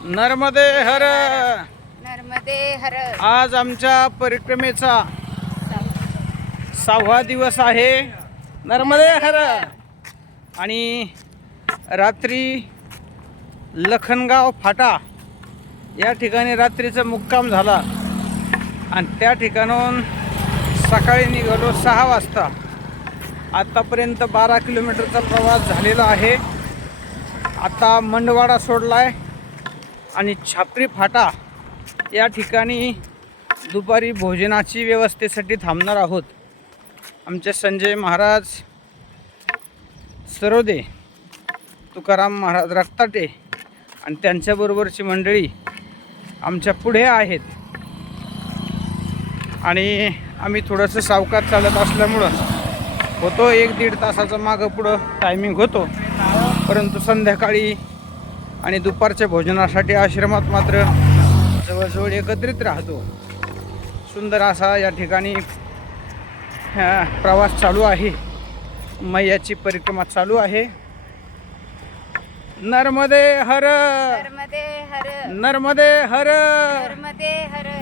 नर्मदे हर. नर्मदे हर. आज आमच्या परिक्रमेचा 6वा दिवस आहे. नर्मदे हर. आणि रात्री लखनगाव फाटा या ठिकाणी रात्रीचा मुक्काम झाला आणि त्या ठिकाणाहून सकाळी निघालो 6 वाजता. आतापर्यंत 12 किलोमीटरचा प्रवास झालेला आहे. आता मंडवाडा सोडलाय आणि छापरी फाटा या ठिकाणी दुपारी भोजनाची व्यवस्थेसाठी थांबणार आहोत. आमचे संजय महाराज सरोदे, तुकाराम महाराज रक्ताटे आणि त्यांच्याबरोबरची मंडळी आमच्या पुढे आहेत. आणि आम्ही थोडंसं सावकाश चालत असल्यामुळं होतो 1-1.5 तासाचा मागं पुढं टायमिंग होतो. परंतु संध्याकाळी आणि दुपारच्या भोजनासाठी आश्रमात मात्र जवळजवळ एकत्रित राहतो. सुंदर असा या ठिकाणी प्रवास चालू आहे. मैयाची परिक्रमा चालू आहे. नर्मदे हर. नर्मदे हर. नर्मदे हर. नर्मदे हर.